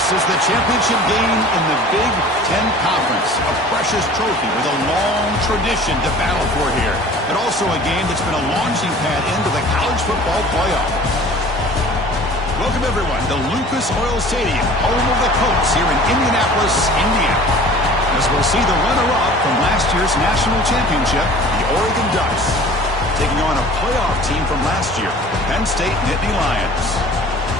This is the championship game in the Big Ten Conference. A precious trophy with a long tradition to battle for here. And also a game that's been a launching pad into the college football playoff. Welcome, everyone, to Lucas Oil Stadium, home of the Colts here in Indianapolis, Indiana. As we'll see the runner-up from last year's national championship, the Oregon Ducks, taking on a playoff team from last year, the Penn State Nittany Lions.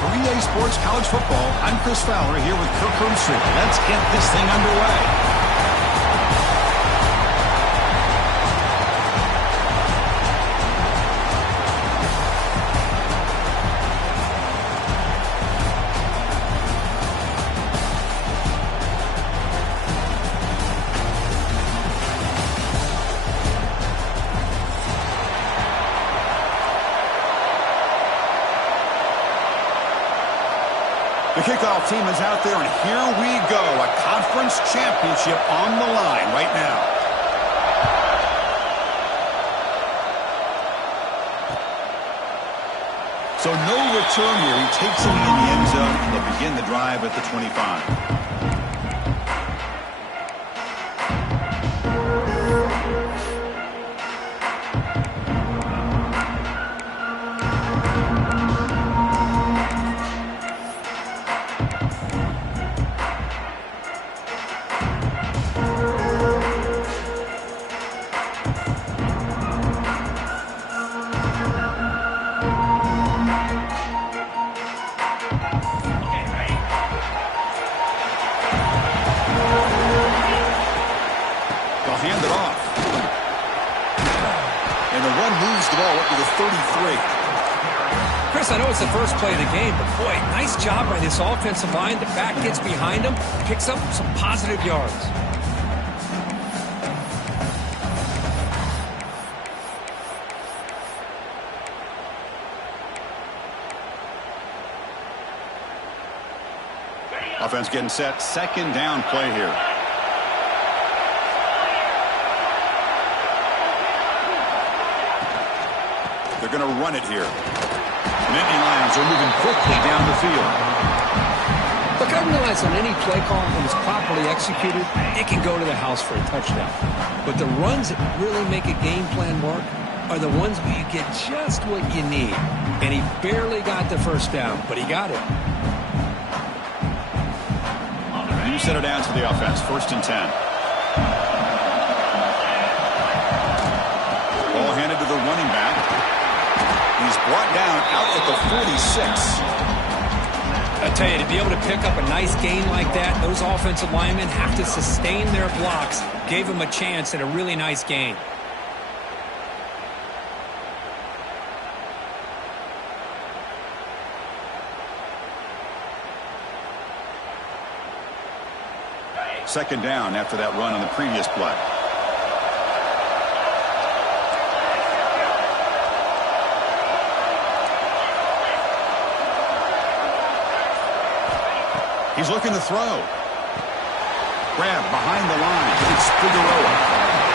For EA Sports College Football, I'm Chris Fowler here with Kirk Herbstreit. Let's get this thing underway. The kickoff team is out there, and here we go. A conference championship on the line right now. So no return here. He takes it in the end zone. They'll begin the drive at the 25. Hand it off. And the run moves the ball up to the 33. Chris, I know it's the first play of the game, but boy, nice job by this offensive line. The back gets behind him, picks up some positive yards. Offense getting set. Second down play here. They're going to run it here. Nittany Lions are moving quickly down the field. Look, I realize on any play call, when it's properly executed, it can go to the house for a touchdown. But the runs that really make a game plan work are the ones where you get just what you need. And he barely got the first down, but he got it. You set it down to the offense. 1st and 10. Ball handed to the running back. He's brought down out at the 46. I tell you, to be able to pick up a nice gain like that, those offensive linemen have to sustain their blocks. Gave him a chance at a really nice gain. Second down after that run on the previous play. He's looking to throw. Grab behind the line. It's Figueroa.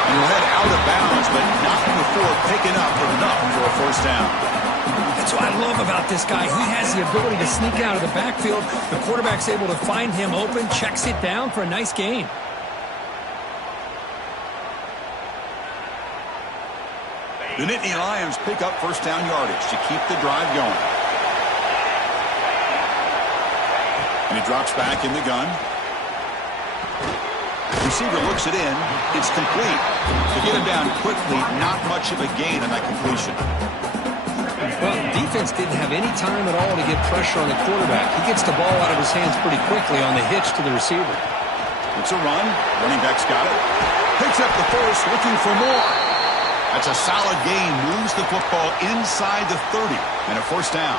And he'll head out of bounds, but not before picking up enough for a first down. That's what I love about this guy. He has the ability to sneak out of the backfield. The quarterback's able to find him open, checks it down for a nice gain. The Nittany Lions pick up first down yardage to keep the drive going. And he drops back in the gun. Receiver looks it in. It's complete. To get him down quickly, not much of a gain on that completion. Well, defense didn't have any time at all to get pressure on the quarterback. He gets the ball out of his hands pretty quickly on the hitch to the receiver. It's a run. Running back's got it. Picks up the first, looking for more. That's a solid gain. Moves the football inside the 30 and a first down.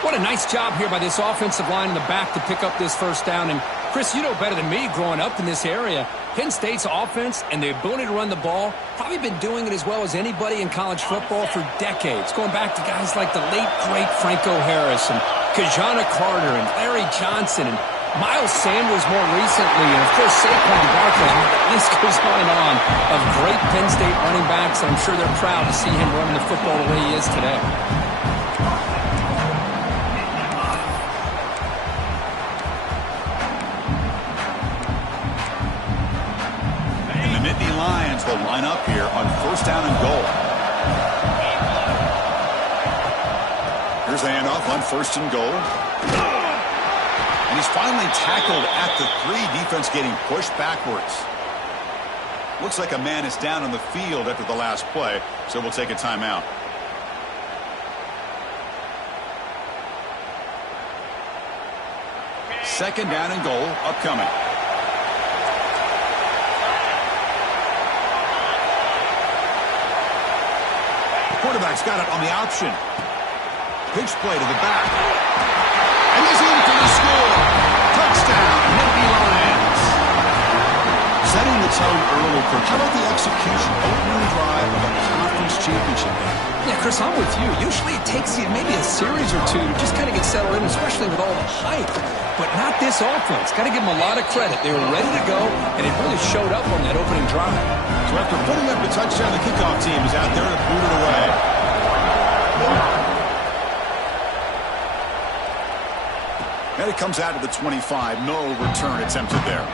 What a nice job here by this offensive line in the back to pick up this first down. And, Chris, you know better than me growing up in this area, Penn State's offense and the ability to run the ball, probably been doing it as well as anybody in college football for decades, going back to guys like the late, great Franco Harris and Kajana Carter and Larry Johnson and Miles Sanders more recently, and, of course, Saquon Barkley. The list goes on of great Penn State running backs, and I'm sure they're proud to see him running the football the way he is today. line up here on first down and goal. Here's the handoff on first and goal. And he's finally tackled at the 3. Defense getting pushed backwards. Looks like a man is down on the field after the last play, so we'll take a timeout. Second down and goal upcoming. Quarterback's got it on the option. Pitch play to the back. And he's in for the score. Touchdown, Nittany Lions. Setting the tone early, Kirk. How about the execution? Opening drive of a conference championship game. Yeah, Chris, I'm with you. Usually it takes you maybe a series or two to just kind of get settled in, especially with all the hype. But not this offense. Got to give them a lot of credit. They were ready to go, and it really showed up on that opening drive. So after putting up the touchdown, the kickoff team is out there to boot it away. And it comes out to the 25. No return attempted there.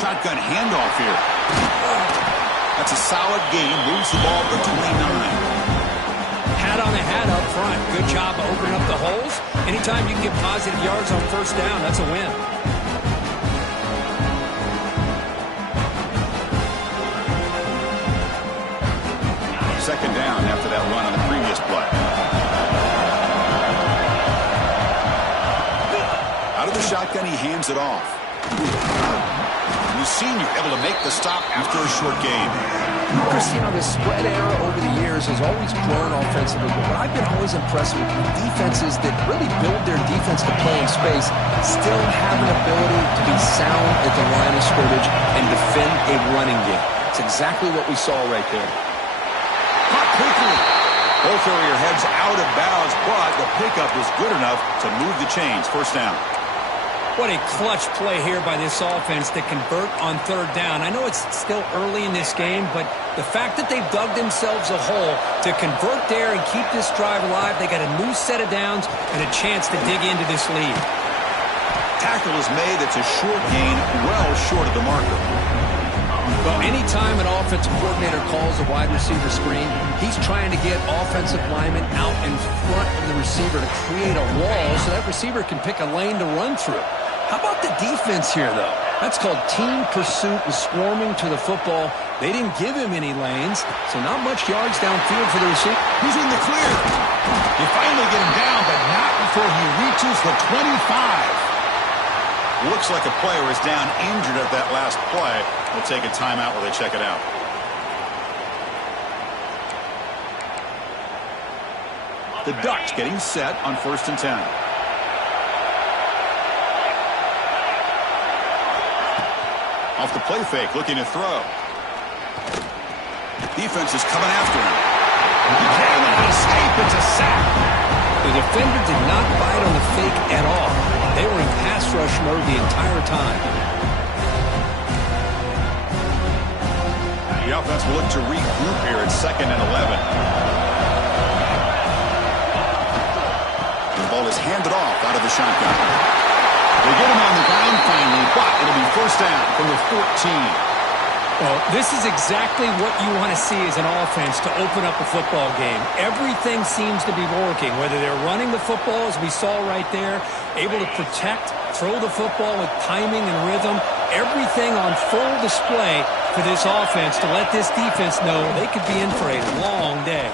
Shotgun handoff here. That's a solid gain. Moves the ball to 29. Hat on a hat up front. Good job of opening up the holes. Anytime you can get positive yards on first down, that's a win. Second down after that run on the previous play. Out of the shotgun, he hands it off. The senior able to make the stop after a short game. Chris, you know, the spread era over the years has always grown offensively, but I've been always impressed with defenses that really build their defense to play in space, still have an ability to be sound at the line of scrimmage and defend a running game. It's exactly what we saw right there. Caught quickly. Both area heads out of bounds, but the pickup was good enough to move the chains. First down. What a clutch play here by this offense to convert on third down. I know it's still early in this game, but the fact that they've dug themselves a hole to convert there and keep this drive alive, they got a new set of downs and a chance to dig into this lead. Tackle is made. It's a short gain, well short of the marker. Well, anytime an offensive coordinator calls a wide receiver screen, he's trying to get offensive linemen out in front of the receiver to create a wall so that receiver can pick a lane to run through. How about the defense here, though? That's called team pursuit and swarming to the football. They didn't give him any lanes, so not much yards downfield for the receiver. He's in the clear. You finally get him down, but not before he reaches the 25. Looks like a player is down injured at that last play. We'll take a timeout while they check it out. The Ducks getting set on first and 10. Off the play fake, looking to throw. Defense is coming after him. He can't escape. It's a sack. The defender did not bite on the fake at all. They were in pass rush mode the entire time. The offense will look to regroup here at second and 11. The ball is handed off out of the shotgun. They get him on the ground finally, but it'll be first down from the 14. Well, this is exactly what you want to see as an offense to open up a football game. Everything seems to be working, whether they're running the football, as we saw right there, able to protect, throw the football with timing and rhythm, everything on full display for this offense to let this defense know they could be in for a long day.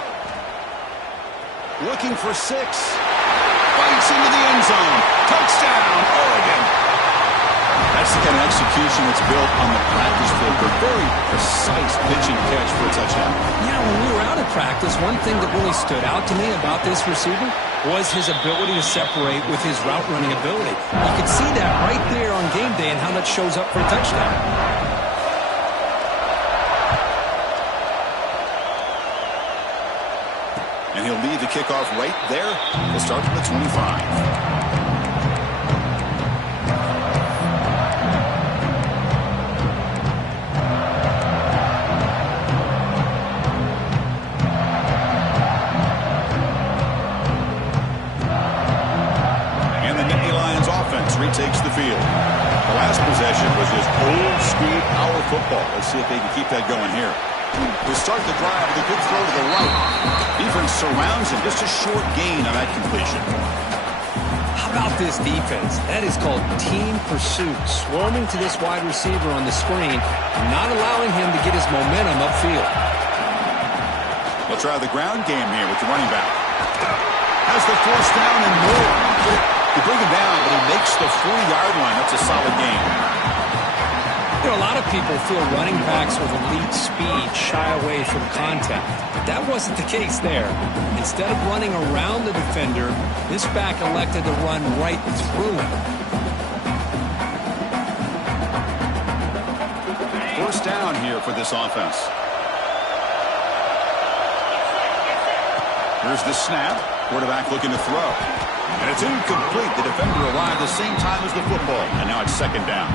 Looking for 6. Bites into the end zone. Touchdown, Oregon. That's the kind of execution that's built on the practice field. A very precise pitch and catch for a touchdown. Yeah, when we were out of practice, one thing that really stood out to me about this receiver was his ability to separate with his route running ability. You could see that right there on game day and how that shows up for a touchdown. And he'll lead the kickoff right there. We'll start from the 25. Retakes the field. The last possession was just old-school power football. Let's see if they can keep that going here. We'll start the drive with a good throw to the right. Defense surrounds him. Just a short gain on that completion. How about this defense? That is called team pursuit. Swarming to this wide receiver on the screen, not allowing him to get his momentum upfield. They'll try the ground game here with the running back. Has the force down and more. They bring him down, but he makes the 40-yard line. That's a solid game. You know, a lot of people feel running backs with elite speed shy away from contact. But that wasn't the case there. Instead of running around the defender, this back elected to run right through him. First down here for this offense. Here's the snap. Quarterback looking to throw. And it's incomplete. The defender arrived the same time as the football. And now it's second down.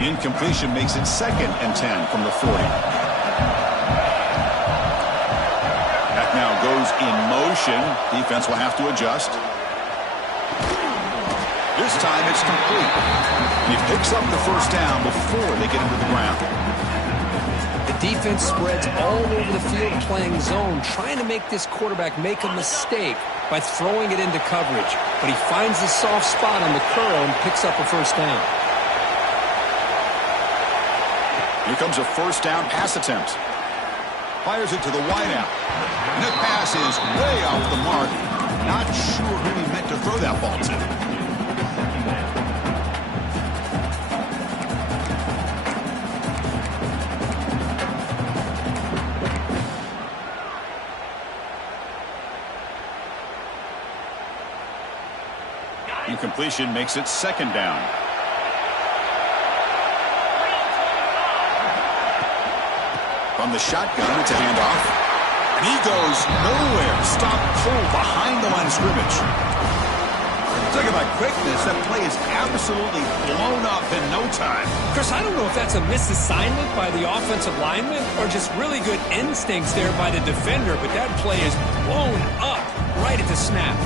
Incompletion makes it 2nd and 10 from the 40. Back now goes in motion. Defense will have to adjust. This time it's complete. And he picks up the first down before they get him to the ground. The defense spreads all over the field playing zone, trying to make this quarterback make a mistake by throwing it into coverage. But he finds the soft spot on the curl and picks up a first down. Here comes a first down pass attempt. Fires it to the wideout. And that pass is way off the mark. Not sure who he meant to throw that ball to. Incompletion makes it second down. From the shotgun, it's a handoff. And he goes nowhere. Stop pull behind the line of scrimmage. Talking about quickness, that play is absolutely blown up in no time. Chris, I don't know if that's a misassignment by the offensive lineman or just really good instincts there by the defender, but that play is blown up right at the snap.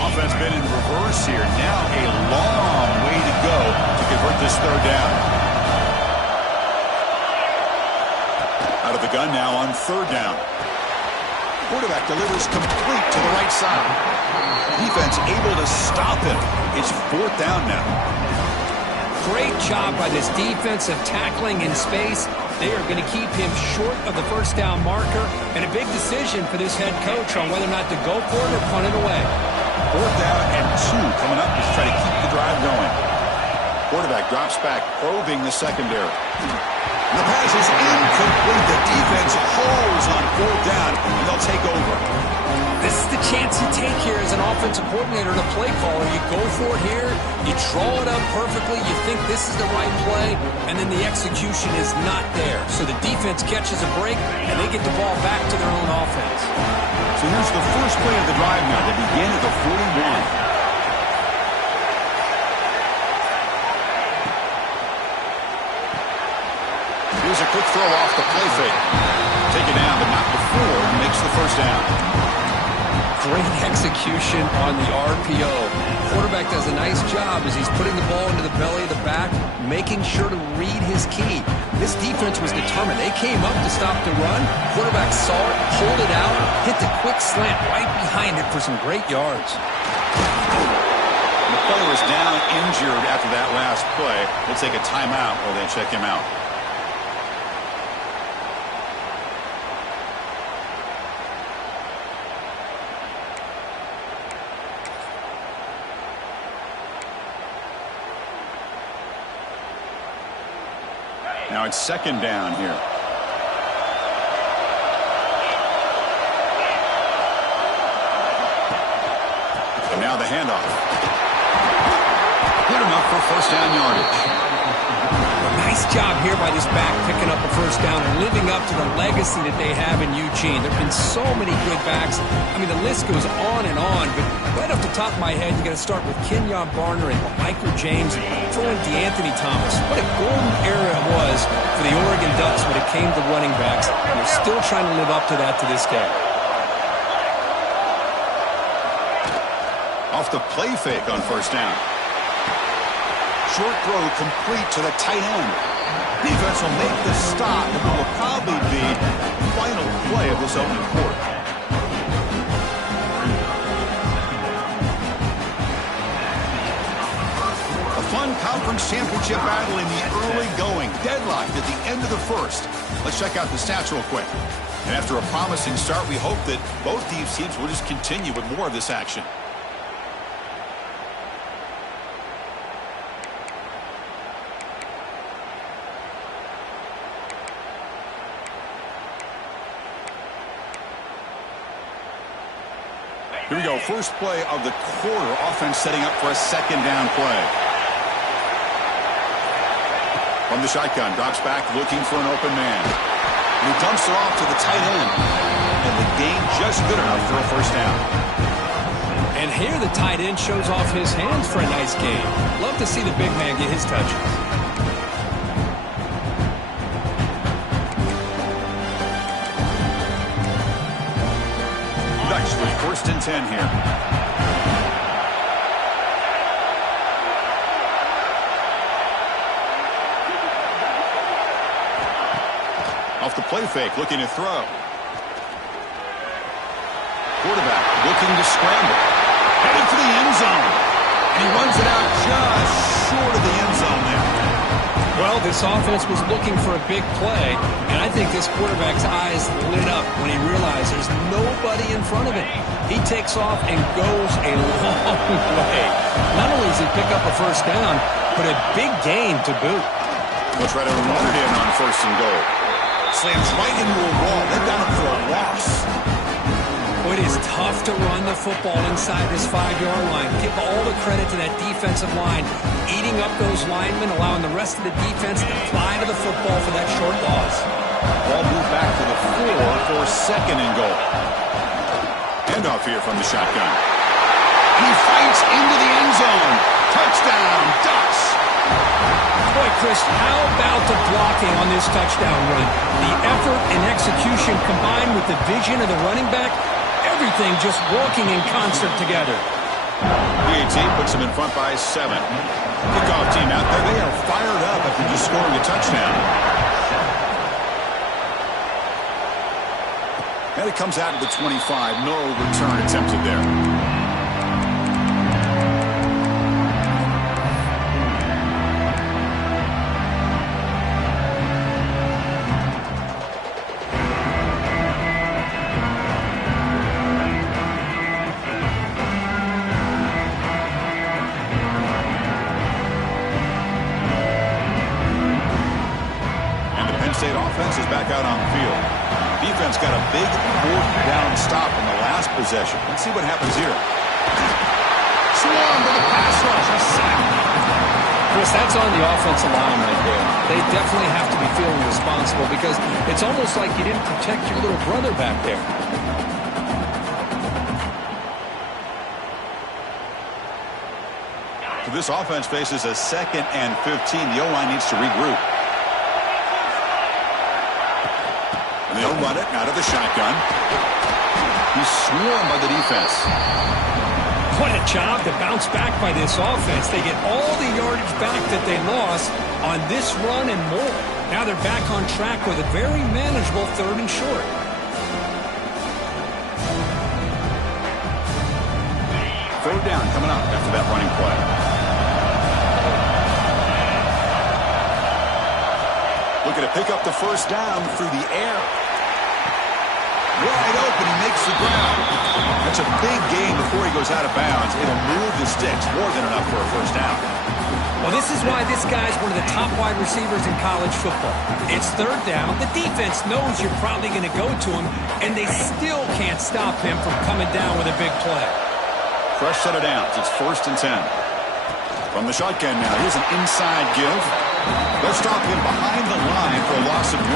Offense been in reverse here. Now a long way to go to convert this third down. Out of the gun now on third down. Quarterback delivers complete to the right side. Defense able to stop him. It's fourth down now. Great job by this defense of tackling in space. They are going to keep him short of the first down marker, and a big decision for this head coach on whether or not to go for it or punt it away. Fourth down and 2 coming up to try to keep the drive going. Quarterback drops back, probing the secondary. And the pass is incomplete. The defense holds on fourth down, and they'll take over. This is the chance you take here as an offensive coordinator and a play caller. You go for it here, you draw it up perfectly, you think this is the right play, and then the execution is not there. So the defense catches a break, and they get the ball back to their own offense. So here's the first play of the drive now. They begin at the 41. Here's a quick throw off the play fake. Taken down, but not before. Makes the first down. Great execution on the RPO. Quarterback does a nice job as he's putting the ball into the belly of the back, making sure to read his key. This defense was determined. They came up to stop the run. Quarterback saw it, pulled it out, hit the quick slant right behind it for some great yards. The player was down injured after that last play. We'll take a timeout while they check him out. Now it's second down here. Now the handoff. Good enough for first down yardage. Nice job here by this back picking up a first down and living up to the legacy that they have in Eugene. There have been so many good backs. I mean, the list goes on and on, but right off the top of my head, you got to start with Kenyon Barner and Michael James and throw in DeAnthony Thomas. What a golden era it was for the Oregon Ducks when it came to running backs. And they're still trying to live up to that to this day. Off the play fake on first down. Short throw complete to the tight end. Defense will make the stop, and it will probably be the final play of this opening quarter. A fun conference championship battle in the early going. Deadlocked at the end of the first. Let's check out the stats real quick. And after a promising start, we hope that both these teams will just continue with more of this action. Here we go, first play of the quarter. Offense setting up for a second down play. From the shotgun, drops back looking for an open man. And he dumps it off to the tight end. And the gain just good enough for a first down. And here the tight end shows off his hands for a nice gain. Love to see the big man get his touches. First and 10 here. Off the play fake, looking to throw. Quarterback looking to scramble. Headed for the end zone. And he runs it out just short of the end zone there. Well, this offense was looking for a big play, and I think this quarterback's eyes lit up when he realized there's nobody in front of him. He takes off and goes a long way. Not only does he pick up a first down, but a big gain to boot. We'll try to run it in on first and goal. Slams right into a wall. They've got him for a loss. It is tough to run the football inside this 5-yard line. Give all the credit to that defensive line, eating up those linemen, allowing the rest of the defense to fly to the football for that short loss. Ball moved back to the 4 for second and goal. Handoff here from the shotgun. And he fights into the end zone. Touchdown, Ducks. Boy, Chris, how about the blocking on this touchdown run? The effort and execution combined with the vision of the running back, everything just working in concert together. PAT puts them in front by 7. Kickoff team out there. They are fired up after just scoring a touchdown. And it comes out to the 25. No return attempted there. State offense is back out on the field. Defense got a big fourth down stop in the last possession. Let's see what happens here. Swarm to the pass rush. A sack. Chris, that's on the offensive line right there. They definitely have to be feeling responsible because it's almost like you didn't protect your little brother back there. So this offense faces a 2nd and 15. The O-line needs to regroup. And they'll run it out of the shotgun. He's swarmed by the defense. What a job to bounce back by this offense. They get all the yardage back that they lost on this run and more. Now they're back on track with a very manageable 3rd and short. Third down coming up after that running play. Looking to pick up the first down through the air. Wide open, he makes the ground. That's a big gain before he goes out of bounds. It'll move the sticks, more than enough for a first down. Well, this is why this guy's one of the top wide receivers in college football. It's 3rd down. The defense knows you're probably going to go to him, and they still can't stop him from coming down with a big play. fresh set of downs. It's 1st and 10. From the shotgun now, here's an inside give. They'll stop him behind the line for a loss of 1.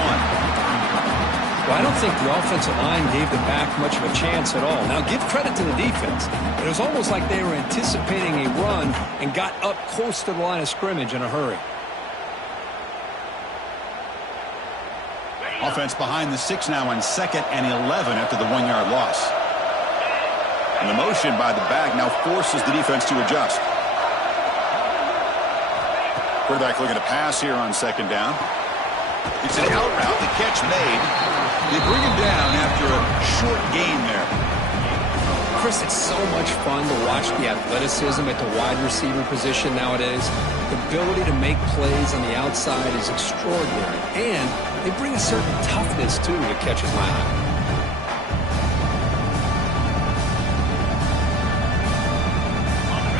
Well, I don't think the offensive line gave the back much of a chance at all. Now, give credit to the defense. It was almost like they were anticipating a run and got up close to the line of scrimmage in a hurry. Offense behind the 6 now on 2nd and 11 after the 1-yard loss. And the motion by the back now forces the defense to adjust. Quarterback looking to pass here on 2nd down. It's an out route. The catch made. They bring him down after a short gain there. Chris, it's so much fun to watch the athleticism at the wide receiver position nowadays. The ability to make plays on the outside is extraordinary. And they bring a certain toughness, too, that catches my eye.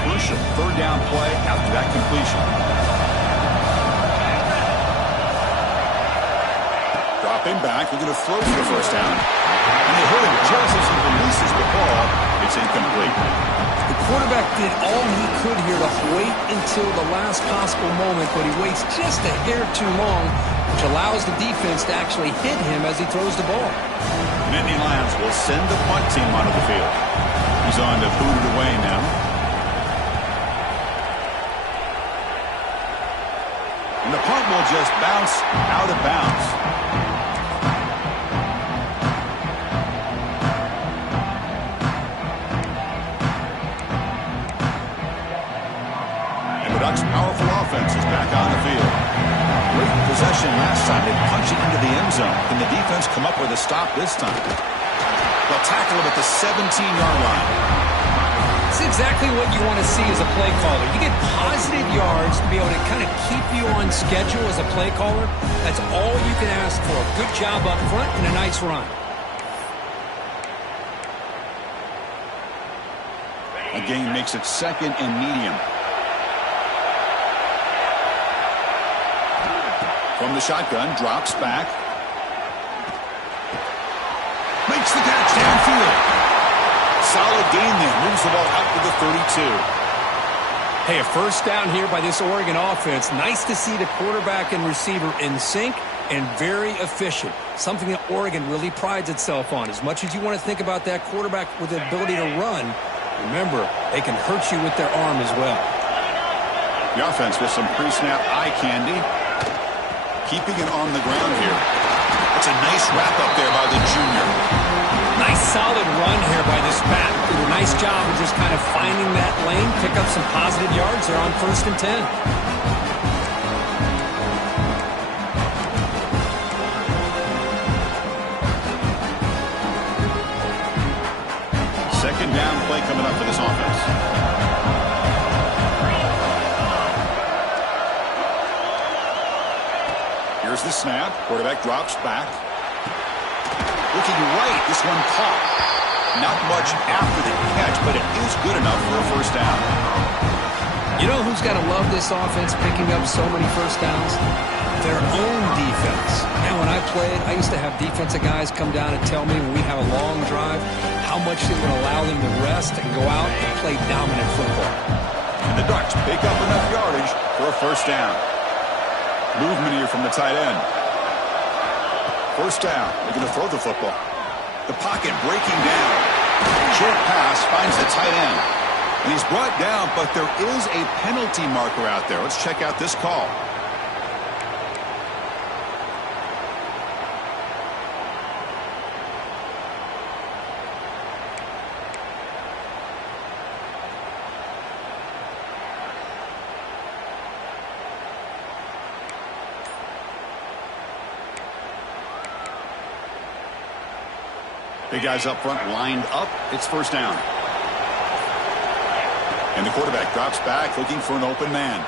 Crucial 3rd down play after that completion. Dropping back, looking to throw for the 1st down. And they hit him just as he releases the ball. It's incomplete. The quarterback did all he could here to wait until the last possible moment, but he waits just a hair too long, which allows the defense to actually hit him as he throws the ball. Nittany Lions will send the punt team onto the field. He's on to boot it away now. And the punt will just bounce out of bounds. Ducks' powerful offense is back on the field. Great possession last time. They punch it into the end zone. Can the defense come up with a stop this time? They'll tackle him at the 17-yard line. It's exactly what you want to see as a play caller. You get positive yards to be able to kind of keep you on schedule as a play caller. That's all you can ask for. A good job up front and a nice run. A gain makes it 2nd and medium. From the shotgun, drops back. Makes the catch downfield. Solid gain there. Moves the ball out to the 32. Hey, a 1st down here by this Oregon offense. Nice to see the quarterback and receiver in sync and very efficient. Something that Oregon really prides itself on. As much as you want to think about that quarterback with the ability to run, remember, they can hurt you with their arm as well. The offense with some pre-snap eye candy. Keeping it on the ground here. That's a nice wrap-up there by the junior. Nice solid run here by this back. Did a nice job of just kind of finding that lane, pick up some positive yards there on 1st and 10. 2nd down play coming up for this offense. Here's the snap. Quarterback drops back. Looking right. This one caught. Not much after the catch, but it is good enough for a 1st down. You know who's got to love this offense picking up so many 1st downs? Their own defense. And when I played, I used to have defensive guys come down and tell me when we have a long drive how much it would allow them to rest and go out and play dominant football. And the Ducks pick up enough yardage for a 1st down. Movement here from the tight end. 1st down. They're going to throw the football. The pocket breaking down. Short pass finds the tight end. And he's brought down, but there is a penalty marker out there. Let's check out this call. Big guys up front lined up. It's 1st down. And the quarterback drops back looking for an open man.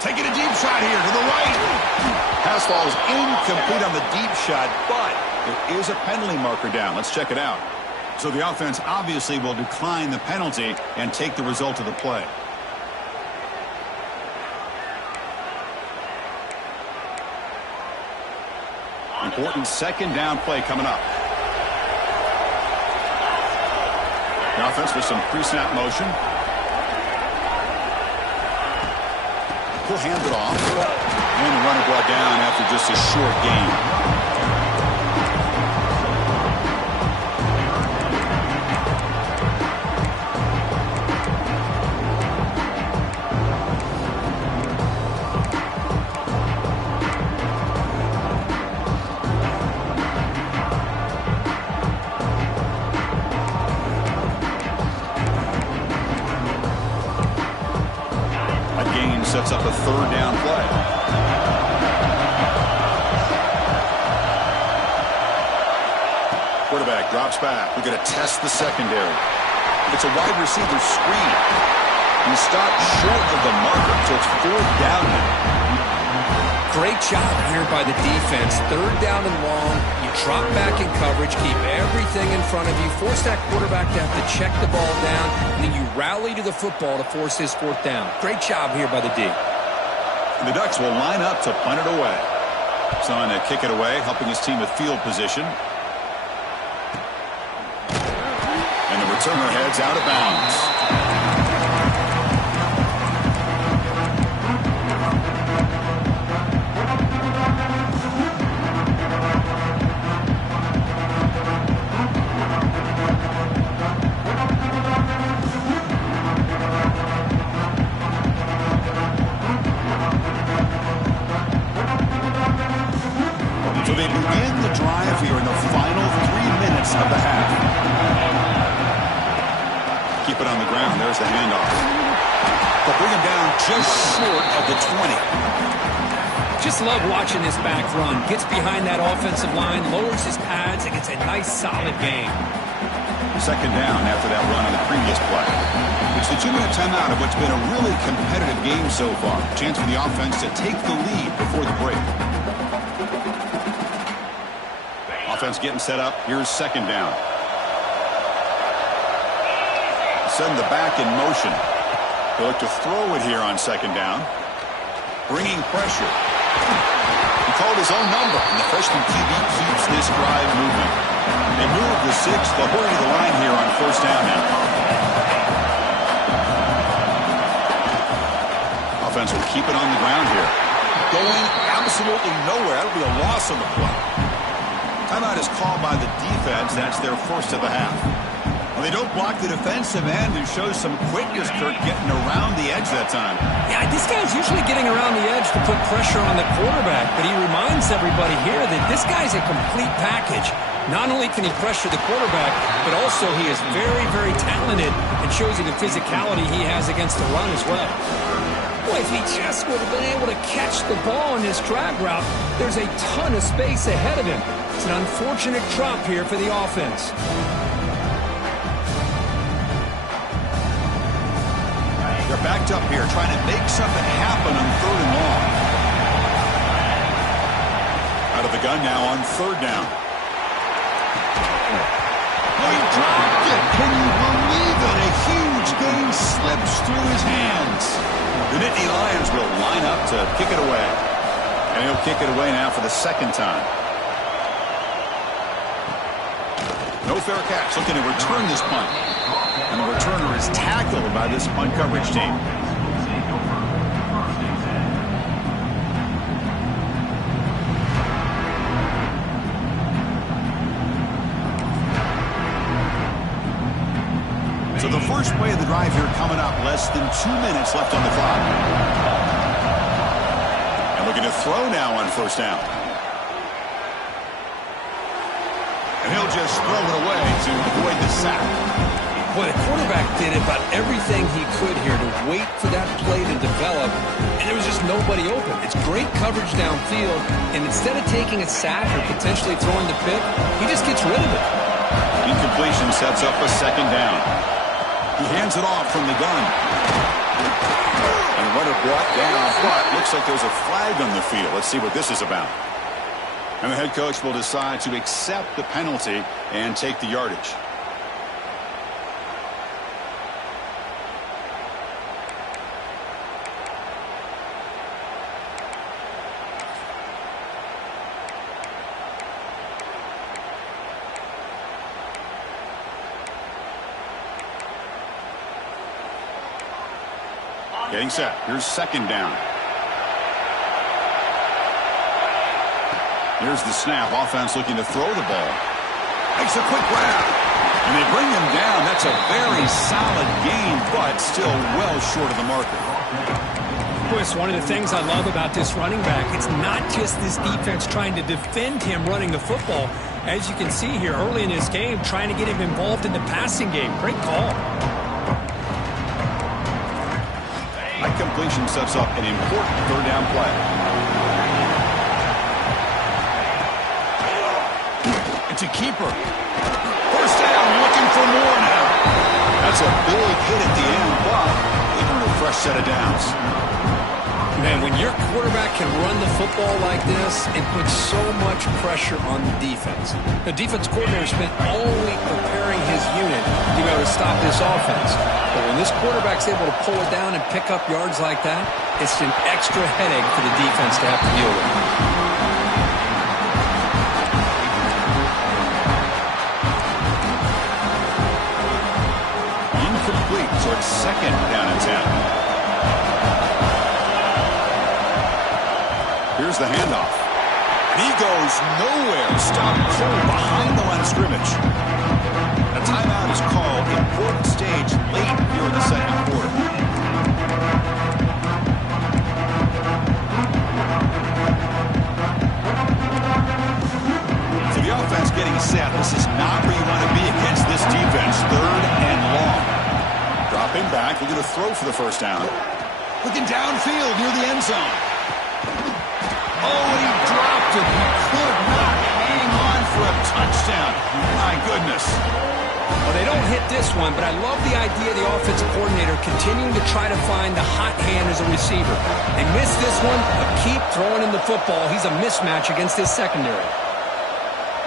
Taking a deep shot here to the right. Pass falls incomplete on the deep shot, but there is a penalty marker down. Let's check it out. So the offense obviously will decline the penalty and take the result of the play. Important 2nd down play coming up. The offense with some pre-snap motion. He'll hand it off. And the runner brought down after just a short gain. Sets up a third down play. Quarterback drops back. We're going to test the secondary. It's a wide receiver screen. He stopped short of the marker, so it's fourth down now. Great job here by the defense. Third down and long. You drop back in coverage, keep everything in front of you, force that quarterback to have to check the ball down, and then you rally to the football to force his fourth down. Great job here by the D. And the Ducks will line up to punt it away. So on to kick it away, helping his team with field position. And the returner heads out of bounds. So they begin the drive here in the final 3 minutes of the half. Keep it on the ground. There's the handoff. They'll bring him down just short of the 20. Just love watching this back run. Gets behind that offensive line, lowers his pads, and gets a nice solid gain. Second down after that run on the previous play. It's the 2-minute timeout of what's been a really competitive game so far. Chance for the offense to take the lead before the break. Offense getting set up. Here's second down. Send the back in motion. They look to throw it here on second down. Bringing pressure. He called his own number, and the freshman QB keeps this drive moving. They move the 6. They'll hurry to the line here on first down now. Offense will keep it on the ground here. Going absolutely nowhere. That'll be a loss on the play. Timeout is called by the defense. That's their first of the half. Well, they don't block the defensive end, who shows some quickness, Kirk, getting around the edge that time. Yeah, this guy's usually getting around the edge to put pressure on the quarterback, but he reminds everybody here that this guy's a complete package. Not only can he pressure the quarterback, but also he is very, very talented and shows you the physicality he has against the run as well. Boy, if he just would have been able to catch the ball in this drag route, there's a ton of space ahead of him. It's an unfortunate drop here for the offense. They're backed up here, trying to make something happen on third and long. Out of the gun now on third down. Oh, he dropped it. Can you believe it? A huge gain slips through his hands. The Nittany Lions will line up to kick it away. And he'll kick it away now for the second time. No fair catch, looking to return this punt. And the returner is tackled by this punt coverage team. So the first play of the drive here coming up, less than 2 minutes left on the clock. And looking to throw now on first down. And he'll just throw it away to avoid the sack. Boy, the quarterback did about everything he could here to wait for that play to develop, and there was just nobody open. It's great coverage downfield, and instead of taking a sack or potentially throwing the pick, he just gets rid of it. Incompletion sets up a second down. He hands it off from the gun. And the runner brought down, but looks like there's a flag on the field. Let's see what this is about. And the head coach will decide to accept the penalty and take the yardage. Getting set. Here's second down. Here's the snap. Offense looking to throw the ball. Makes a quick grab. And they bring him down. That's a very solid gain, but still well short of the marker. Chris, one of the things I love about this running back, it's not just this defense trying to defend him running the football. As you can see here early in this game, trying to get him involved in the passing game. Great call. That completion sets up an important third down play. It's a keeper. First down, looking for more now. That's a big hit at the end, but they earn a fresh set of downs. Man, when your quarterback can run the football like this, it puts so much pressure on the defense. The defense coordinator spent all week preparing his unit to be able to stop this offense. But when this quarterback's able to pull it down and pick up yards like that, it's an extra headache for the defense to have to deal with. Incomplete, so it's second down and 10. Here's the handoff. And he goes nowhere. Stopped cold behind the line of scrimmage. A timeout is called. Important stage late here in the second quarter. So the offense getting set. This is not where you want to be against this defense. Third and long. Dropping back. Looking to throw for the first down. Looking downfield near the end zone. Oh, and he dropped it. He could not hang on for a touchdown. My goodness. Well, they don't hit this one, but I love the idea of the offensive coordinator continuing to try to find the hot hand as a receiver. They missed this one, but keep throwing him the football. He's a mismatch against his secondary.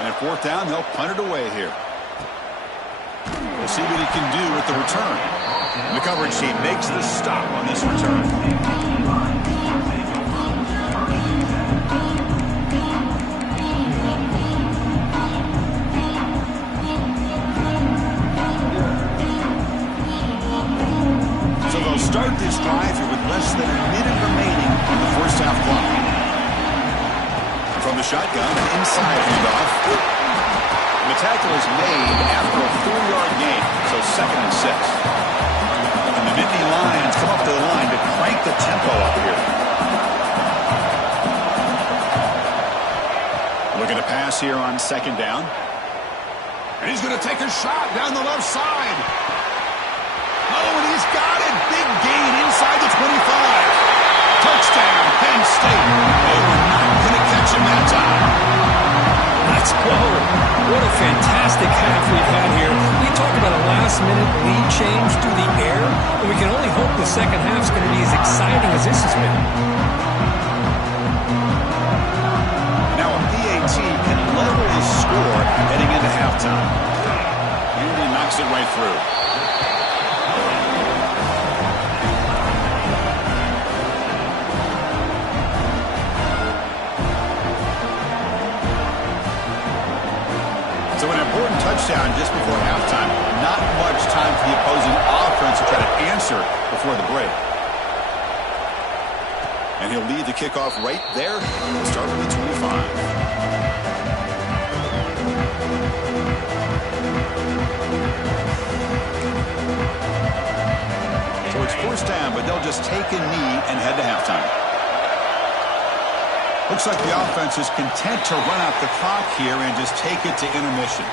And at fourth down, they'll punt it away here. We'll see what he can do with the return. The coverage team makes the stop on this return. Start this drive here with less than a minute remaining in the first half clock. From the shotgun, an inside handoff. The tackle is made after a 4-yard gain, so second and 6. And the Nittany Lions come up to the line to crank the tempo up here. Looking to pass here on second down. And he's going to take a shot down the left side. Oh, and he's got it. Big gain inside the 25. Touchdown, Penn State. They were not going to catch him that time. Let's go. What a fantastic half we've had here. We talk about a last-minute lead change through the air, and we can only hope the second half's going to be as exciting as this has been. Now a PAT can level his score heading into halftime. And he knocks it right through. So an important touchdown just before halftime. Not much time for the opposing offense to try to answer before the break. And he'll lead the kickoff right there. Start with the 25. So it's first down, but they'll just take a knee and head to halftime. Looks like the offense is content to run out the clock here and just take it to intermission.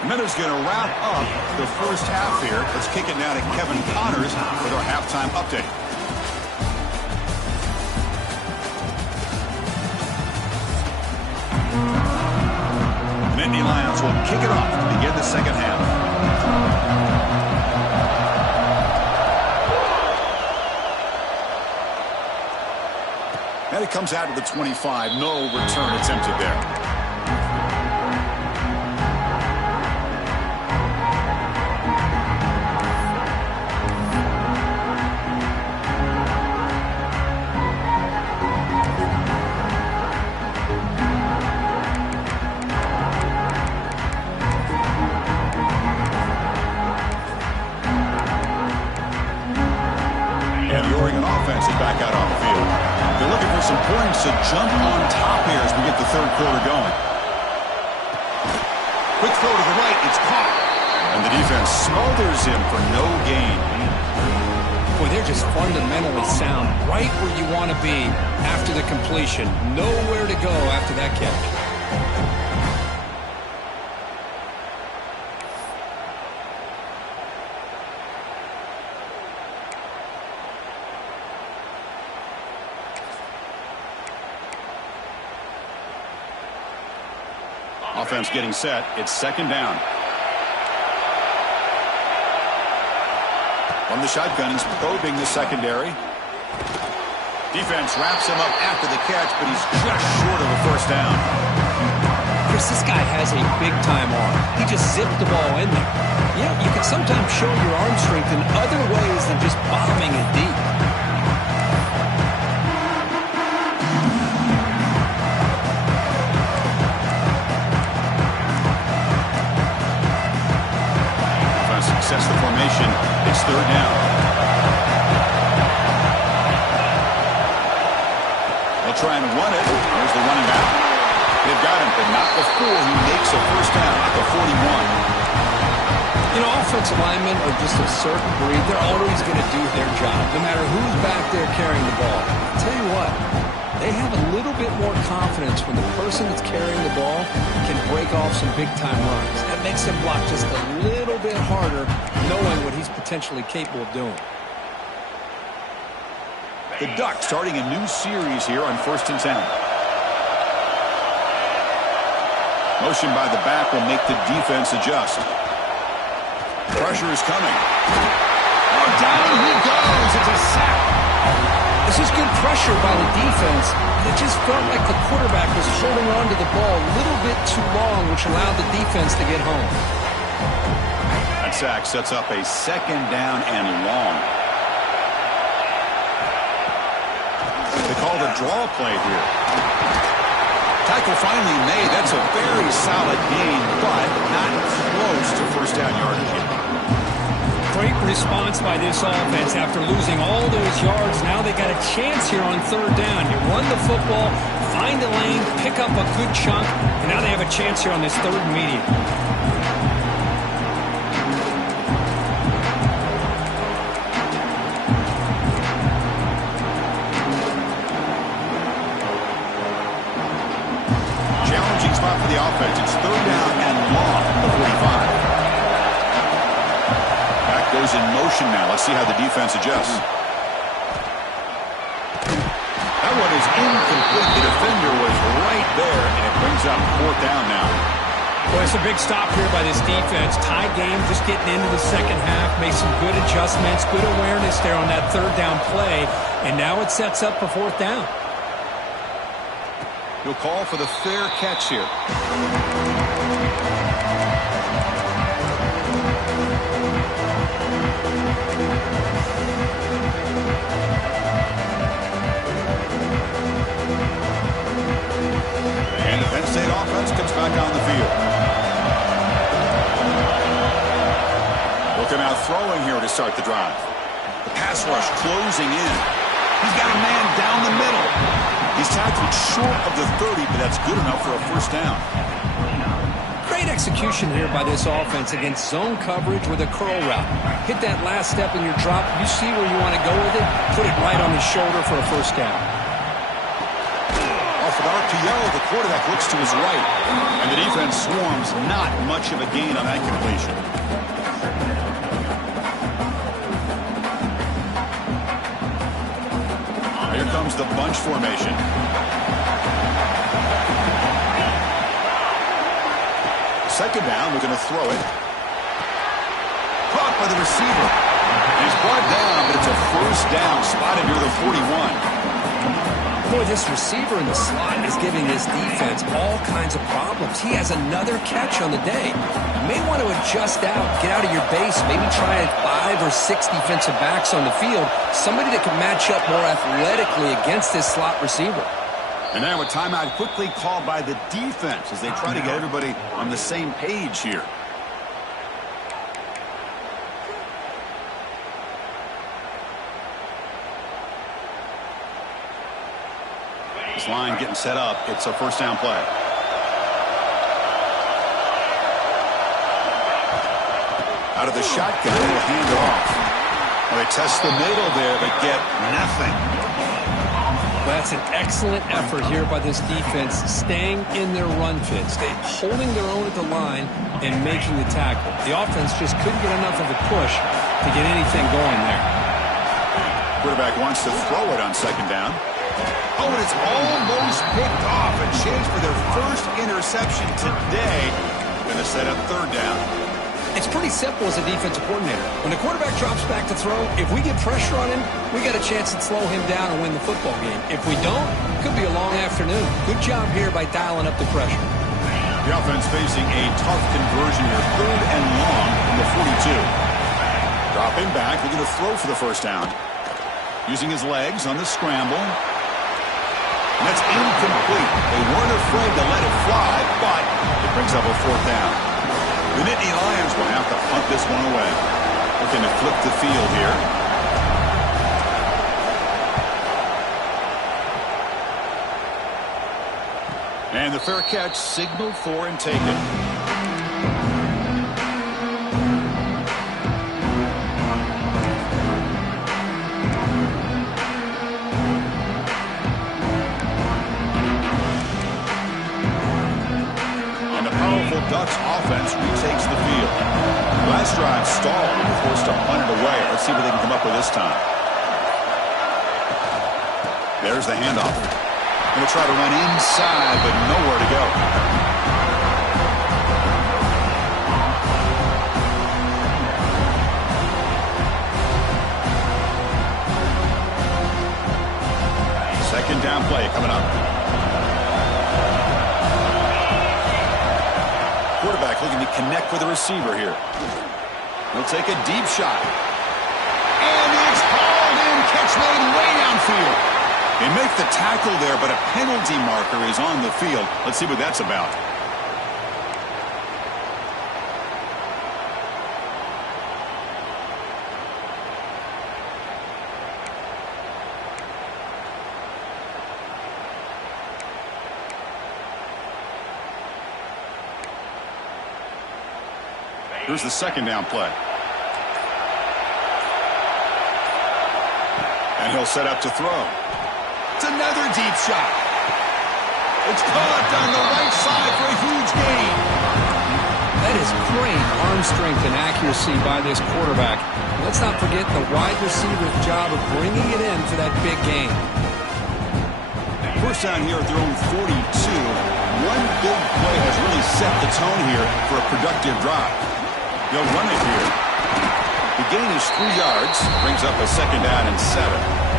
The Miners going to wrap up the first half here. Let's kick it now to Kevin Connors with our halftime update. The Nittany Lions will kick it off to begin the second half. And it comes out to the 25. No return attempted there. important to jump on top here as we get the third quarter going. Quick throw to the right. It's caught. And the defense smothers him for no gain. Boy, they're just fundamentally sound. Right where you want to be after the completion. Nowhere to go after that catch. Offense getting set. It's second down. From the shotgun, he's probing the secondary. Defense wraps him up after the catch, but he's just short of a first down. Chris, this guy has a big-time arm. He just zipped the ball in there. You know, you can sometimes show your arm strength in other ways than just bombing it deep. Sets the formation. It's third down. They'll try and run it. There's the running back. They've got him, but not before he makes a first down at the 41. You know, offensive linemen are just a certain breed. They're always going to do their job, no matter who's back there carrying the ball. I'll tell you what, they have a little bit more confidence when the person that's carrying the ball can break off some big-time runs. That makes them block just a little bit harder, knowing what he's potentially capable of doing. The Ducks starting a new series here on 1st and 10. Motion by the back will make the defense adjust. Pressure is coming. Oh, down he goes. It's a sack. This is good pressure by the defense. It just felt like the quarterback was holding on to the ball a little bit too long, which allowed the defense to get home. That sack sets up a second down and long. They called a draw play here. Tackle finally made. That's a very solid gain, but not close to first down yardage yet. Great response by this offense after losing all those yards. Now they got a chance here on third down. You run the football, find a lane, pick up a good chunk, and now they have a chance here on this third and medium. Challenging spot for the offense. It's third down and long at the 45. Goes in motion now. Let's see how the defense adjusts. That one is incomplete. The defender was right there, and it brings up fourth down now. Well, it's a big stop here by this defense. Tie game, just getting into the second half. Made some good adjustments, good awareness there on that third down play, and now it sets up for fourth down. He'll call for the fair catch here. And the Penn State offense comes back on the field. Looking out throwing here to start the drive. The pass rush closing in. He's got a man down the middle. He's tackled short of the 30, but that's good enough for a first down. Great execution here by this offense against zone coverage with a curl route. Hit that last step in your drop. You see where you want to go with it. Put it right on his shoulder for a first down. Off an RPO, the quarterback looks to his right. And the defense swarms. Not much of a gain on that completion. Here comes the bunch formation. Second down, we're going to throw it. Caught by the receiver. He's brought down, but it's a first down, spotted near the 41. Boy, this receiver in the slot is giving this defense all kinds of problems. He has another catch on the day. You may want to adjust out, get out of your base, maybe try 5 or 6 defensive backs on the field, somebody that can match up more athletically against this slot receiver. And now a timeout quickly called by the defense as they try to get everybody on the same page here. This line getting set up. It's a first down play. Out of the shotgun, he'll hand it off. Well, they test the middle there, but get nothing. That's an excellent effort here by this defense, staying in their run fits. They're holding their own at the line and making the tackle. The offense just couldn't get enough of a push to get anything going there. Quarterback wants to throw it on second down. Oh, and it's almost picked off. A chance for their first interception today. Going to set up third down. It's pretty simple as a defensive coordinator. When the quarterback drops back to throw, if we get pressure on him, we got a chance to slow him down and win the football game. If we don't, it could be a long afternoon. Good job here by dialing up the pressure. The offense facing a tough conversion here. Third and long from the 42. Dropping back, looking to throw for the first down. Using his legs on the scramble. And that's incomplete. They weren't afraid to let it fly, but it brings up a fourth down. The Nittany Lions will have to punt this one away. Looking to flip the field here. And the fair catch signaled for and taken. Ducks offense retakes the field. Last drive stalled and was forced to punt it away. Let's see what they can come up with this time. There's the handoff. Going to try to run inside, but nowhere to go. Second down play coming up. Quarterback looking to connect with the receiver here. He'll take a deep shot. And it's hauled in. Catch made way downfield. They make the tackle there, but a penalty marker is on the field. Let's see what that's about. Here's the second down play. And he'll set up to throw. It's another deep shot. It's caught on the right side for a huge gain. That is great arm strength and accuracy by this quarterback. Let's not forget the wide receiver's job of bringing it in for that big gain. First down here at their own 42. One big play has really set the tone here for a productive drive. They'll run it here. The gain is 3 yards. Brings up a second down and 7.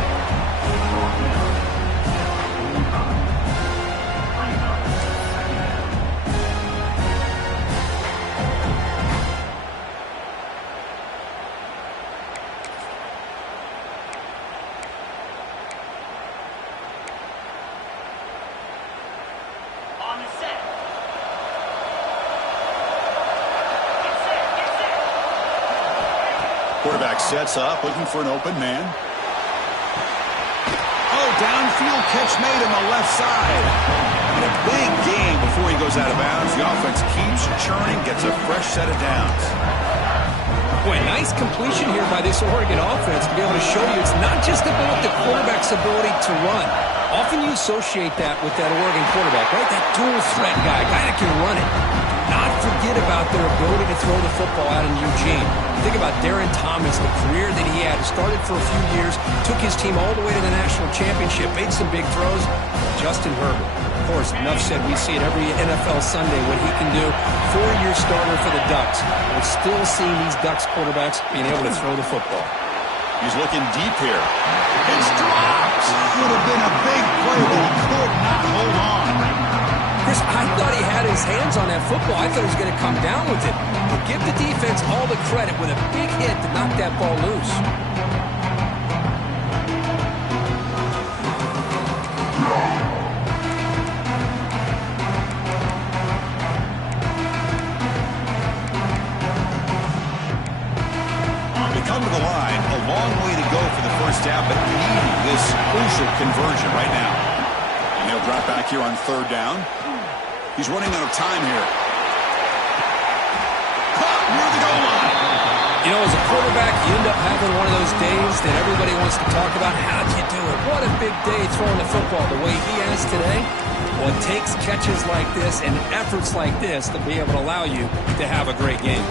Quarterback sets up, looking for an open man. Oh, downfield catch made on the left side. And a big gain before he goes out of bounds. The offense keeps churning, gets a fresh set of downs. Boy, nice completion here by this Oregon offense to be able to show you it's not just about the quarterback's ability to run. Often you associate that with that Oregon quarterback, right? That dual threat guy that can run it. Not forget about their ability to throw the football out in Eugene. Think about Darren Thomas, the career that he had. Started for a few years, took his team all the way to the national championship, made some big throws. Justin Herbert. Of course, enough said, we see it every NFL Sunday what he can do. 4-year starter for the Ducks. We're still seeing these Ducks quarterbacks being able to throw the football. He's looking deep here. It's dropped. Would have been a big play, but he could not hold on. Chris, I thought he had his hands on that football. I thought he was going to come down with it. But give the defense all the credit with a big hit to knock that ball loose. They come to the line. A long way to go for the first down, but needing this crucial conversion right now. And they'll drop back here on third down. He's running out of time here. Caught near the goal line. You know, as a quarterback, you end up having one of those days that everybody wants to talk about. How'd you do it? What a big day throwing the football the way he has today. Well, it takes catches like this and efforts like this to be able to allow you to have a great game.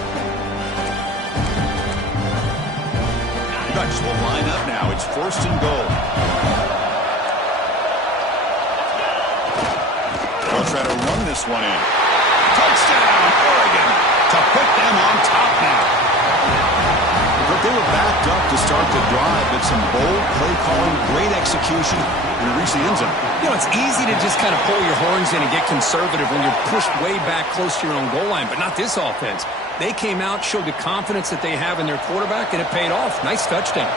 Ducks will line up now. It's first and goal. They'll try to run this one in. Touchdown, Oregon, to put them on top now. But they were backed up to start the drive, but some bold play calling, great execution, and reach the end zone. You know, it's easy to just kind of pull your horns in and get conservative when you're pushed way back close to your own goal line, but not this offense. They came out, showed the confidence that they have in their quarterback, and it paid off. Nice touchdown.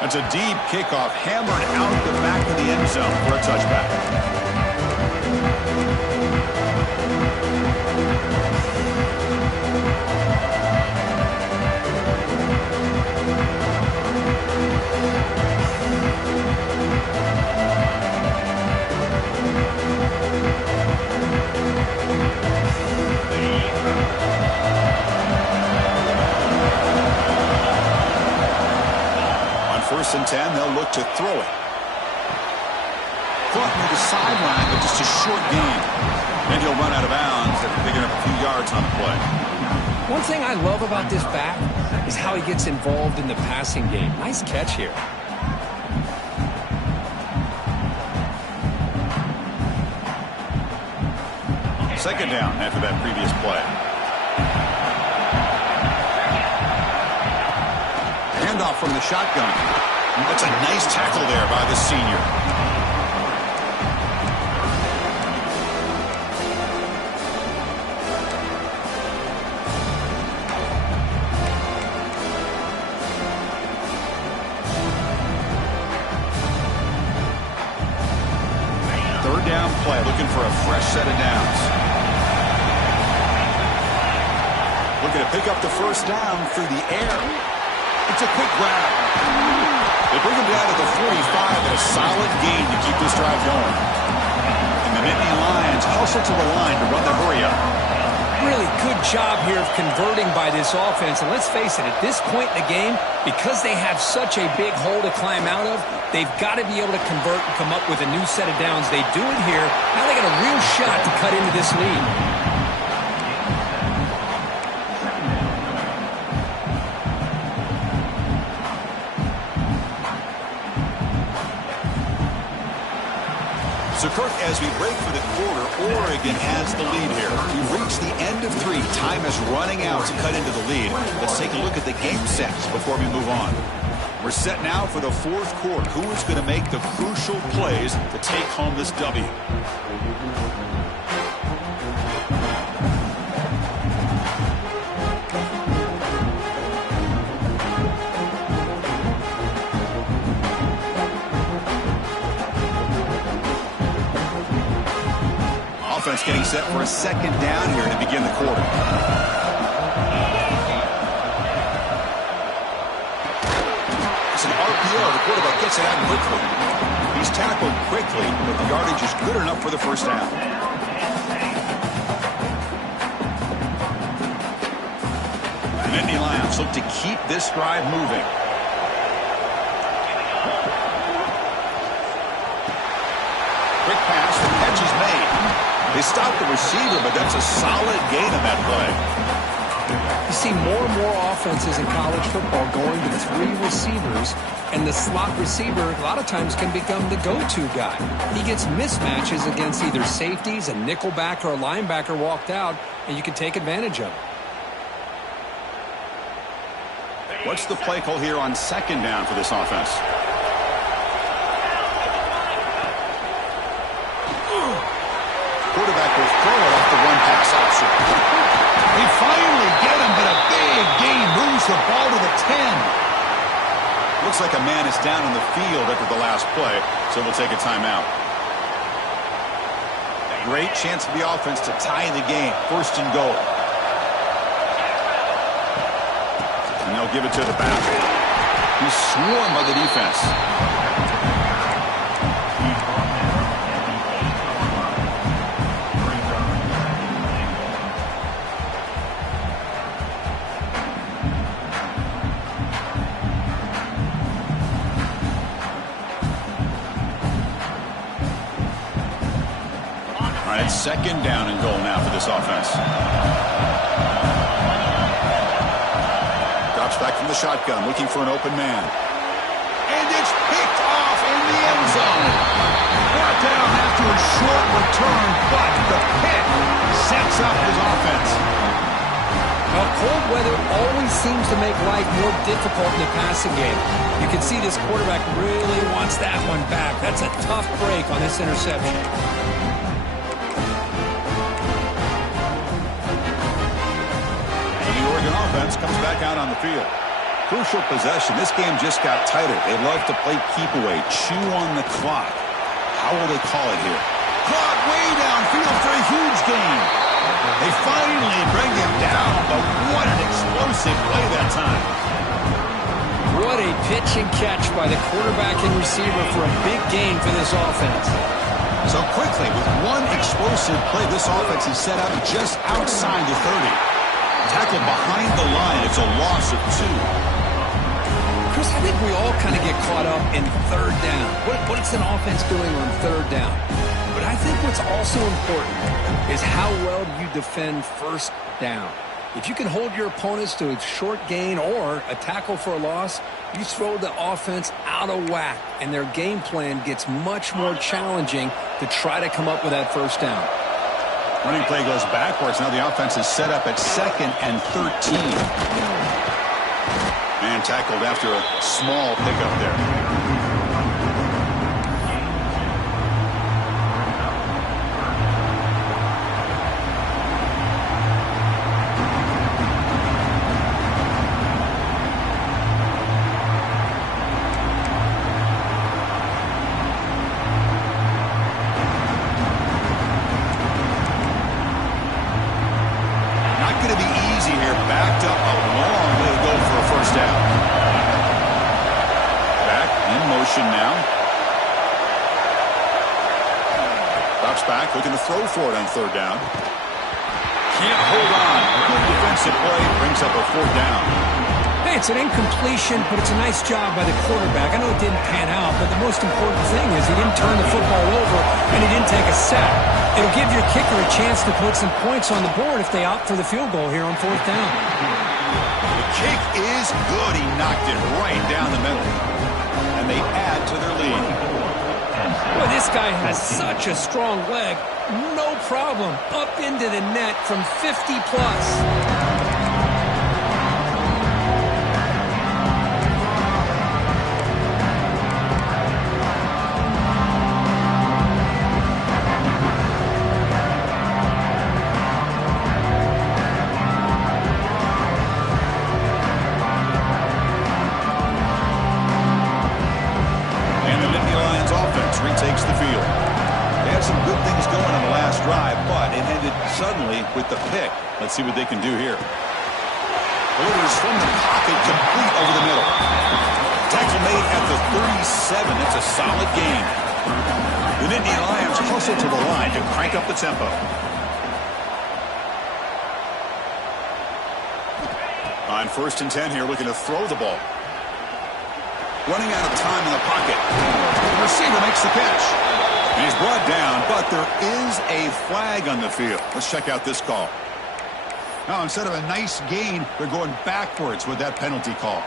That's a deep kickoff, hammered out the back of the end zone for a touchback. First and 10, they'll look to throw it. Caught near the sideline, but just a short gain. And he'll run out of bounds after picking up a few yards on the play. One thing I love about this back is how he gets involved in the passing game. Nice catch here. Second down after that previous play. Handoff from the shotgun. That's a nice tackle there by the senior. Third down play, looking for a fresh set of downs. Looking to pick up the first down through the air. It's a quick grab. They bring him down to the 45 and a solid gain to keep this drive going. And the Nittany Lions hustle to the line to run the hurry up. Really good job here of converting by this offense. And let's face it, at this point in the game, because they have such a big hole to climb out of, they've got to be able to convert and come up with a new set of downs. They do it here. Now they got a real shot to cut into this lead. So, Kirk, as we break for the quarter, Oregon has the lead here. We've reached the end of 3. Time is running out to cut into the lead. Let's take a look at the game sets before we move on. We're set now for the fourth quarter. Who is going to make the crucial plays to take home this W? Offense getting set for a second down here to begin the quarter. It's an RPO. The quarterback gets it out quickly. He's tackled quickly, but the yardage is good enough for the first down. The Nittany Lions look to keep this drive moving. Quick pass, the catch is made. They stopped the receiver, but that's a solid gain on that play. You see more and more offenses in college football going to 3 receivers, and the slot receiver a lot of times can become the go-to guy. He gets mismatches against either safeties, a nickelbacker, or a linebacker walked out, and you can take advantage of it. What's the play call here on second down for this offense? Quarterback will throw it off the one-pass option. They finally get him, but a big gain moves the ball to the 10. Looks like a man is down in the field after the last play, so we'll take a timeout. Great chance for the offense to tie the game. First and goal. They'll give it to the back. He's swarmed by the defense. All right, it's second down and goal now for this offense. Drops back from the shotgun, looking for an open man. And it's picked off in the end zone. Brought down after a short return, but the pick sets up his offense. Well, cold weather always seems to make life more difficult in the passing game. You can see this quarterback really wants that one back. That's a tough break on this interception. Offense comes back out on the field. Crucial possession. This game just got tighter. They love to play keep away, chew on the clock. How will they call it here? Clock way downfield for a huge gain. They finally bring him down, but what an explosive play that time. What a pitch and catch by the quarterback and receiver for a big gain for this offense. So quickly, with one explosive play, this offense is set up just outside the 30. Tackle behind the line. It's a loss of 2. Chris, I think we all kind of get caught up in third down. What's an offense doing on third down? But I think what's also important is how well you defend first down. If you can hold your opponents to a short gain or a tackle for a loss, you throw the offense out of whack, and their game plan gets much more challenging to try to come up with that first down. Running play goes backwards. Now the offense is set up at 2nd and 13. And tackled after a small pickup there. Looking to throw for it on third down. Can't hold on. Good defensive play brings up a 4th down. Hey, it's an incompletion, but it's a nice job by the quarterback. I know it didn't pan out, but the most important thing is he didn't turn the football over and he didn't take a sack. It'll give your kicker a chance to put some points on the board if they opt for the field goal here on 4th down. The kick is good. He knocked it right down the middle. And they add to their lead. Boy, this guy has such a strong leg. No problem. Up into the net from 50 plus. Retakes the field. They had some good things going on the last drive, but it ended suddenly with the pick. Let's see what they can do here. Orders from the pocket, complete over the middle. Tackle made at the 37. That's a solid gain. The Nittany Lions hustle to the line to crank up the tempo. On 1st and 10 here, looking to throw the ball. Running out of time in the pocket. The receiver makes the catch. And he's brought down, but there is a flag on the field. Let's check out this call. Now, instead of a nice gain, they're going backwards with that penalty call.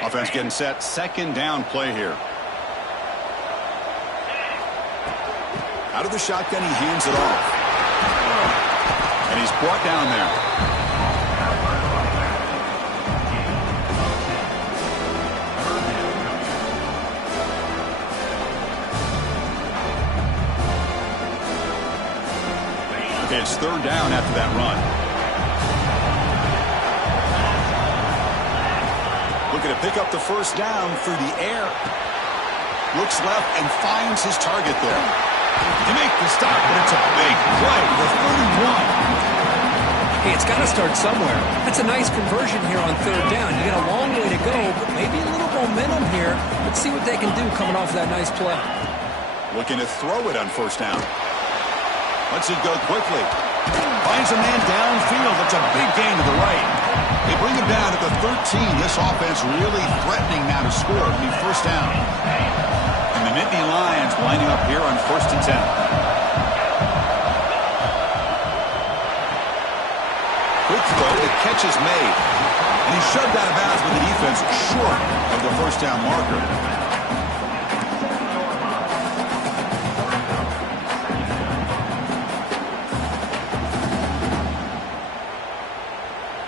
Offense getting set. 2nd down play here. Out of the shotgun, he hands it off. And he's brought down there. Okay, it's 3rd down after that run. Looking looking to pick up the first down through the air. Looks left and finds his target there. To make the stop, but it's a big play. The 31. Hey, it's got to start somewhere. That's a nice conversion here on third down. You got a long way to go, but maybe a little momentum here. Let's see what they can do coming off that nice play. Looking to throw it on first down. Lets it go quickly. Finds a man downfield. That's a big gain to the right. They bring him down at the 13. This offense really threatening now to score. It'll be first down. And the Nittany Lions lining up here on 1st and 10. Quick throw. The catch is made. And he's shoved out of bounds with the defense short of the first down marker.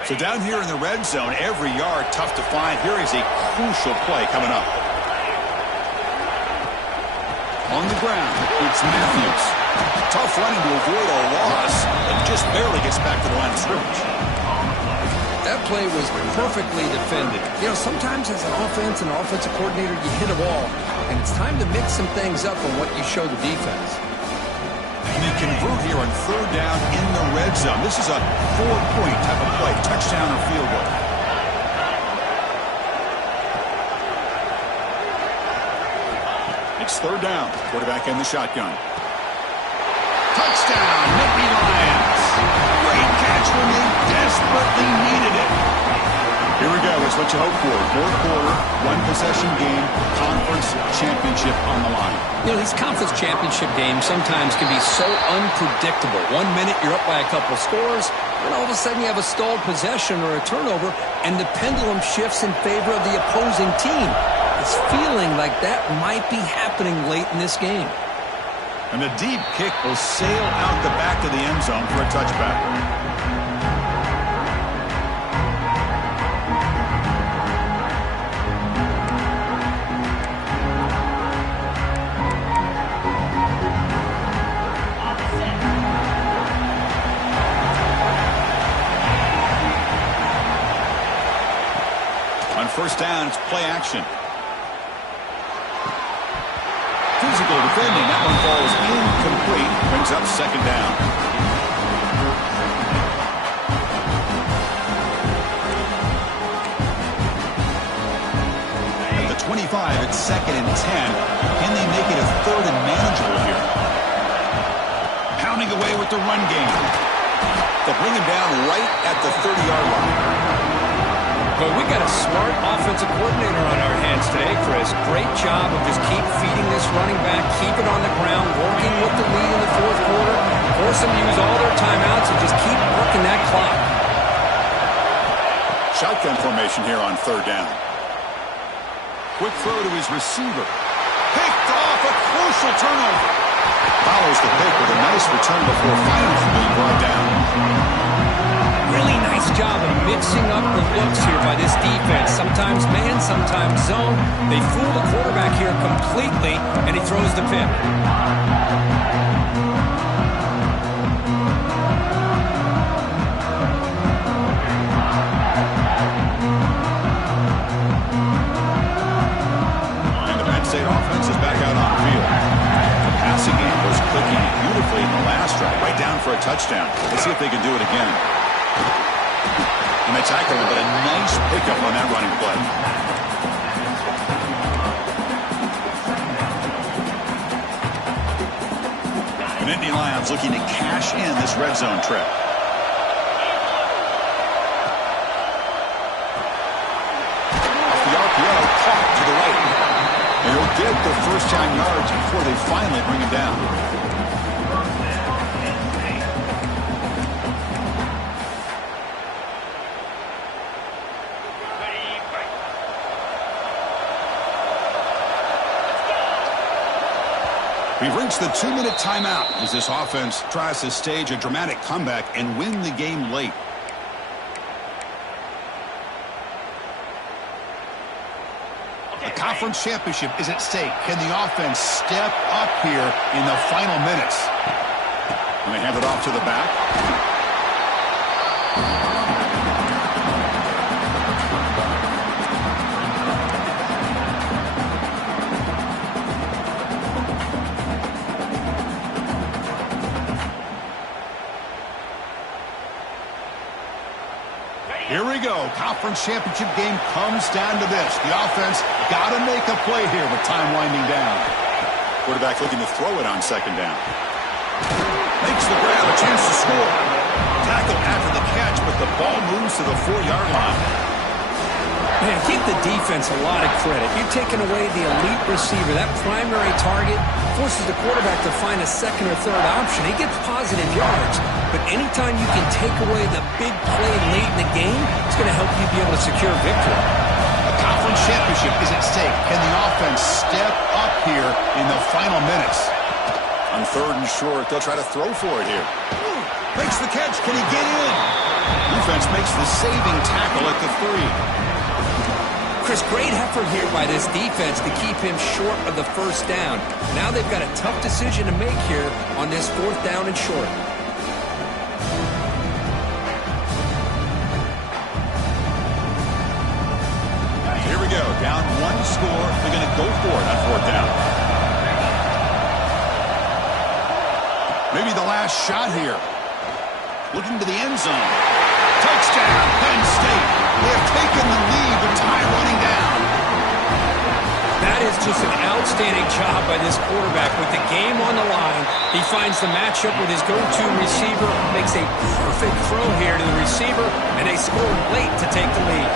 So down here in the red zone, every yard tough to find. Here is a crucial play coming up. On the ground, it's Matthews. Tough running to avoid a loss, and just barely gets back to the line of scrimmage. That play was perfectly defended. You know, sometimes as an offense and an offensive coordinator, you hit a wall, and it's time to mix some things up on what you show the defense. And they convert here on third down in the red zone. This is a 4-point type of play, touchdown or field goal. It's third down. Quarterback in the shotgun. Touchdown, Nittany Lions. Great catch when they desperately needed it. Here we go. It's what you hope for. Fourth quarter, one-possession game, conference championship on the line. You know, these conference championship games sometimes can be so unpredictable. 1 minute you're up by a couple scores, then all of a sudden you have a stalled possession or a turnover, and the pendulum shifts in favor of the opposing team. It's feeling like that might be happening late in this game. And the deep kick will sail out the back of the end zone for a touchback. On first down, it's play action. Physical defending. That one falls incomplete. Brings up second down. At the 25, it's 2nd and 10. Can they make it a third and manageable here? Pounding away with the run game. They'll bring him down right at the 30-yard line. Well, we got a smart offensive coordinator on our hands today, Chris. Great job of just keep feeding this running back, keep it on the ground, working with the lead in the fourth quarter, force them to use all their timeouts, and just keep working that clock. Shotgun formation here on third down. Quick throw to his receiver. Picked off, a crucial turnover. Follows the pick with a nice return before finally being brought down. Really nice job of mixing up the looks here by this defense. Sometimes man, sometimes zone. They fool the quarterback here completely, and he throws the pick. And the Penn State offense is back out on the field. The passing game was clicking beautifully in the last drive, right down for a touchdown. Let's see if they can do it again. And they tackle him, but a nice pickup on that running play. The Nittany Lions looking to cash in this red zone trip. Off the RPO, caught to the right. And he'll get the first down yards before they finally bring him down. We've reached the 2-minute timeout as this offense tries to stage a dramatic comeback and win the game late. The conference championship is at stake. Can the offense step up here in the final minutes? And they hand it off to the back. we go. Conference championship game comes down to this. The offense got to make a play here with time winding down. Quarterback looking to throw it on second down. Makes the grab, a chance to score. Tackle after the catch, but the ball moves to the 4-yard line. Man, give the defense a lot of credit. You're taking away the elite receiver. That primary target forces the quarterback to find a second or third option. He gets positive yards, but anytime you can take away the big play late in the game, it's going to help you be able to secure victory. A conference championship is at stake. Can the offense step up here in the final minutes? On 3rd and short, they'll try to throw for it here. Makes the catch. Can he get in? Defense makes the saving tackle at the 3. Chris, great effort here by this defense to keep him short of the first down. Now they've got a tough decision to make here on this 4th down and short. Here we go. Down 1 score. They're going to go for it on 4th down. Maybe the last shot here. Looking to the end zone. Touchdown, Penn State. They have taken the lead with time running down. That is just an outstanding job by this quarterback. With the game on the line, he finds the matchup with his go-to receiver, makes a perfect throw here to the receiver, and they score late to take the lead.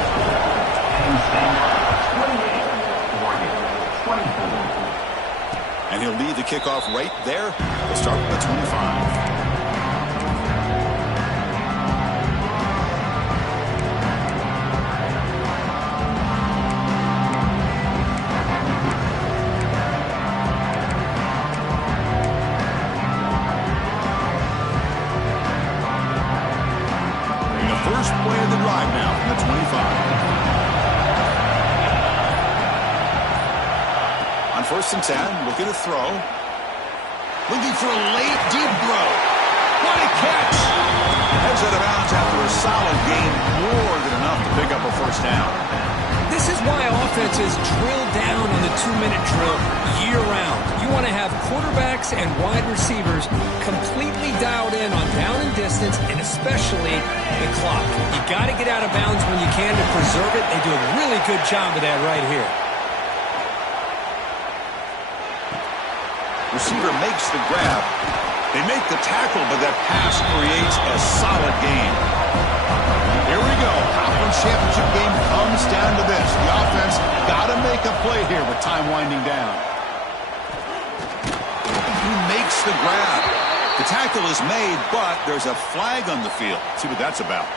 And he'll lead the kickoff right there. They'll start with the 25. Play of the drive now from the 25. On 1st and 10, looking to throw. Looking for a late deep throw. What a catch! Heads out of bounds after a solid gain, more than enough to pick up a 1st down. This is why offenses drill down on the 2-minute drill year-round. You want to have quarterbacks and wide receivers completely dialed in on down and distance, and especially the clock. You got to get out of bounds when you can to preserve it. They do a really good job of that right here. Receiver makes the grab. They make the tackle, but that pass creates a solid gain. Here we go. Conference championship game comes down to this. The offense got to make a play here with time winding down. He makes the grab. The tackle is made, but there's a flag on the field. See what that's about.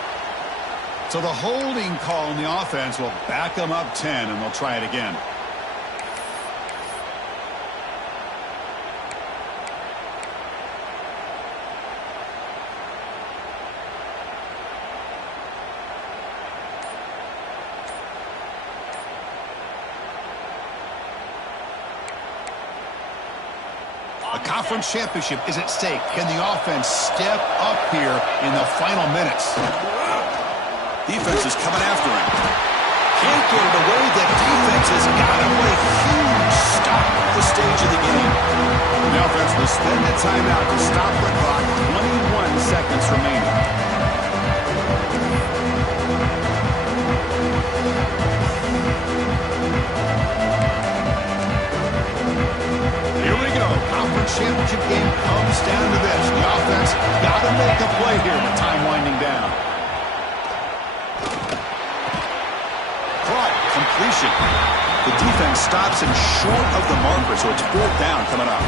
So the holding call on the offense will back them up 10, and they'll try it again. A conference championship is at stake. Can the offense step up here in the final minutes? Defense is coming after him. Can't get it away. That defense has got to play huge stop at this stage of the game. The offense will spend the timeout to stop the clock. 21 seconds remaining. Here we go. Conference championship game comes down to this. The offense got to make a play here with time winding down. Caught. Completion. The defense stops him short of the marker, so it's 4th down coming up.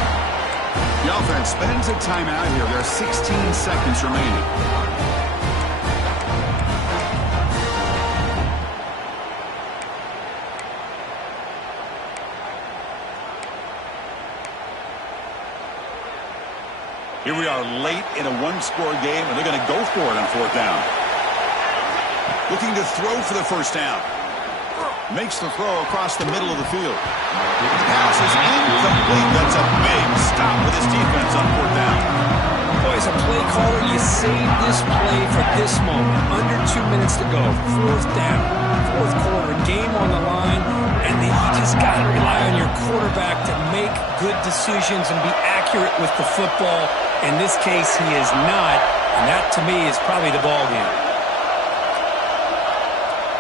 The offense spends a timeout here. There are 16 seconds remaining. Here we are late in a 1-score game, and they're going to go for it on 4th down. Looking to throw for the 1st down. Makes the throw across the middle of the field. The pass is incomplete. That's a big stop with his defense on 4th down. Boy, as a play caller, you save this play for this moment. Under 2 minutes to go. 4th down. 4th quarter. Game on the line. And you just got to rely on your quarterback to make good decisions and be accurate with the football. In this case, he is not. And that, to me, is probably the ball game.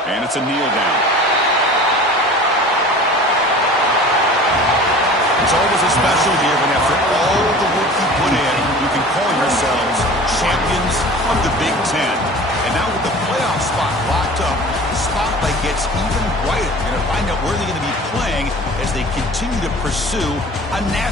And it's a kneel down. It's always a special year when after all the work you put in, you can call yourselves champions of the Big Ten. And now with the playoff spot locked up, the spotlight gets even brighter. You're going to find out where they're going to be playing as they continue to pursue a national